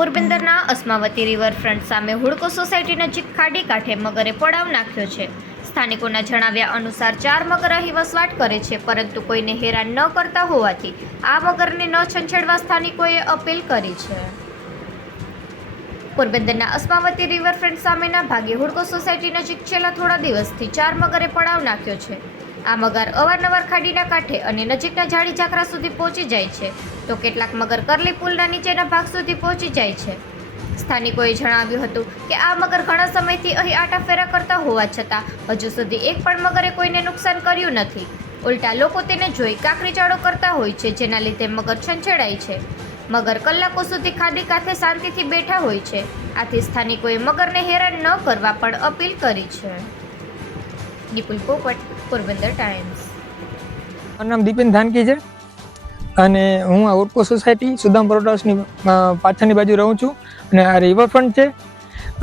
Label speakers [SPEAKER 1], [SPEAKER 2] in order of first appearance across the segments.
[SPEAKER 1] પોરબંદરના અસ્માવતી રિવરફ્રન્ટ સામે હુડકો સોસાયટી નજીક ખાડી કાંઠે મગરે પડાવ નાખ્યો છે. સ્થાનિકોના જણાવ્યા અનુસાર ચાર મગર અહીં વસવાટ કરે છે, પરંતુ કોઈને હેરાન ન કરતા હોવાથી આ મગરને ન છંછેડવા સ્થાનિકોએ અપીલ કરી છે. પોરબંદરના અસ્માવતી રિવરફ્રન્ટ સામેના ભાગે હુડકો સોસાયટી નજીક છેલ્લા થોડા દિવસથી ચાર મગરે પડાવ નાખ્યો છે. આ મગર અવારનવાર ખાડીના કાંઠે અને નજીકના ઝાડી ઝાકરા સુધી પહોંચી જાય છે. તો કેટલાક મગર કરલી પુલના નીચેના ભાગ સુધી પહોંચી જાય છે. સ્થાનિકોએ જણાવ્યું હતું કે આ મગર ઘણા સમયથી અહીં આટાફેરા કરતા હોવા છતાં હજુ સુધી એક પણ મગરે કોઈને નુકસાન કર્યું નથી. ઉલટા લોકો તેને જોઈ કાકરી ચાળો કરતા હોય છે, જેના લીધે મગર છંછેડાય છે. મગર કલાકો સુધી ખાડી કાંઠે શાંતિથી બેઠા હોય છે. આથી સ્થાનિકોએ મગરને હેરાન ન કરવા પણ અપીલ કરી છે. નિપુલ પોપટ પોરબંદર ટાઈમ્સ.
[SPEAKER 2] મારું નામ દીપેન ધાનકી છે અને હું આ ઓર્કો સોસાયટી સુદામ પરોટાસની પાછળની બાજુ રહું છું અને આ રિવરફ્રન્ટ છે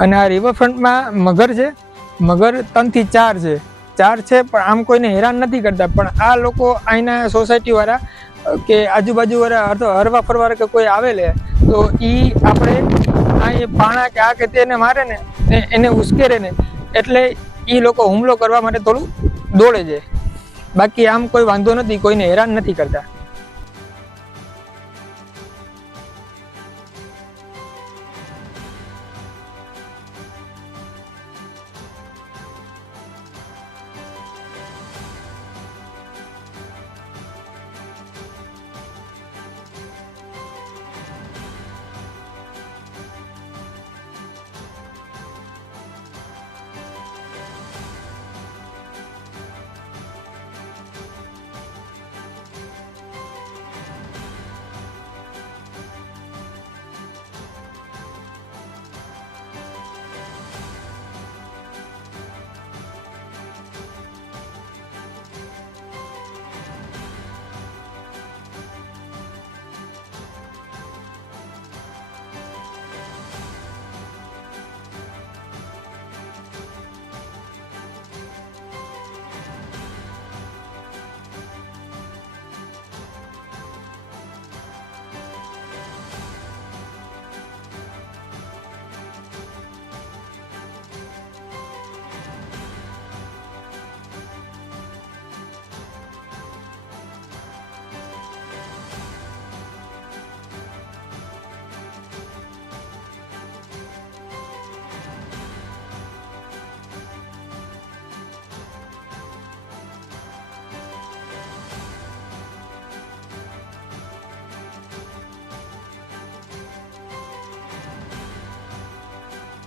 [SPEAKER 2] અને આ રિવરફ્રન્ટમાં મગર છે. મગર ત્રણથી ચાર છે. ચાર છે પણ આમ કોઈને હેરાન નથી કરતા. પણ આ લોકો અહીંના સોસાયટીવાળા કે આજુબાજુવાળા અથવા હરવા ફરવા કે કોઈ આવે લે તો એ આપણે અહીં પાણા કે આ કે તેને મારે ને એને ઉશ્કેરે ને એટલે એ લોકો હુમલો કરવા માટે થોડું દોડે છે. બાકી આમ કોઈ વાંધો નથી કોઈને હેરાન નથી કરતા.